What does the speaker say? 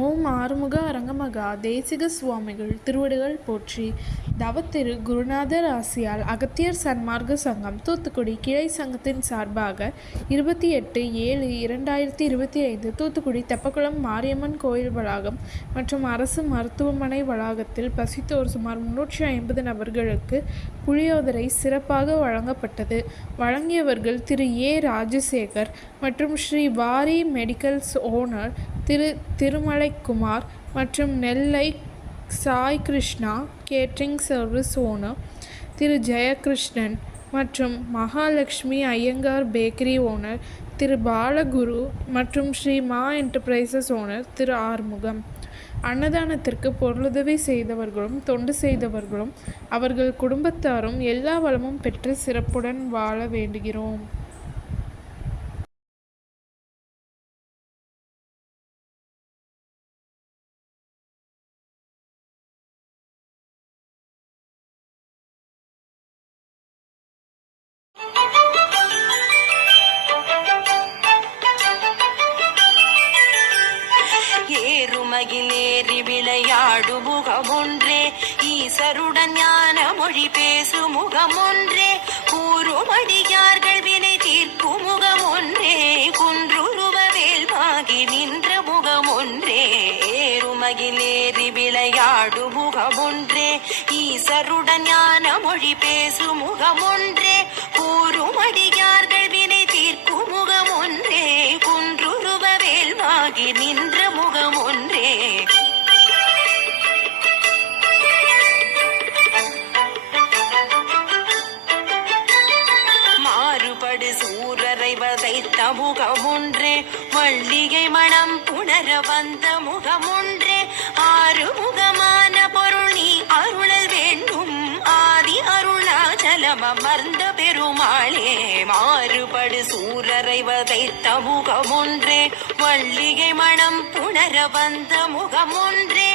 ஓம் ஆறுமுக அரங்கமகா தேசிக சுவாமிகள் திருவடிகள் போற்றி. தவத்திரு குருநாதர் ஆசியால் அகத்தியர் சன்மார்க்க சங்கம் தூத்துக்குடி கிளை சங்கத்தின் சார்பாக 28/7/2025 தூத்துக்குடி தெப்பக்குளம் மாரியம்மன் கோயில் வளாகம் மற்றும் அரசு மருத்துவமனை வளாகத்தில் பசித்தோர் சுமார் 350 நபர்களுக்கு புளியோதரை சிறப்பாக வழங்கப்பட்டது. வழங்கியவர்கள் திரு ஏ ராஜசேகர் மற்றும் ஸ்ரீ வாரி மெடிக்கல்ஸ் ஓனர் திரு திருமலைக்குமார் மற்றும் Nellai Sai Krishna catering service owner Thiru Jayakrishnan மற்றும் மகாலட்சுமி ஐயங்கார் பேக்கரி ஓனர் திரு பாலகுரு மற்றும் ஸ்ரீ மா என்டர்பிரைசஸ் ஓனர் திரு ஆறுமுகம். அன்னதானத்திற்கு பொருளுதவி செய்தவர்களும் தொண்டு செய்தவர்களும் அவர்கள் குடும்பத்தாரும் எல்லா வளமும் பெற்று சிறப்புடன் வாழ வேண்டுகிறோம். ஏறுமகிலேறி விளையாடு முகமொன்றே, ஈசருடன் ஞான மொழி பேசு முகமொன்றே, கூறுமடியார்கள் வினை தீர்க்கும் முகமொன்றே, குன்றுருவ வேல்வாகி நின்ற முகமொன்றே. ஏறுமகிலேறி விளையாடு முகமொன்றே, ஈசருடன் ஞான மொழி பேசு முகமொன்றே, கூறுமடியார்கள் வினை தீர்க்கும் முகமொன்றே, குன்றுருவ வேல்வாகி நின்ற முகமொன்றே. மாறுபடு சூரரை வதைத்த முகமொன்றே, மல்லிகை மணம் புணர வந்த முகமொன்றே, ஆறுமுகமான பொருள் நீ அருளல் வேண்டும், ஆதி அருணாச்சலம் அமர்ந்த பெருமாளே. மாறுபடு சூரரை வதைத்த முகமொன்றே, மல்லிகை மணம் புணர வந்த முகமொன்றே,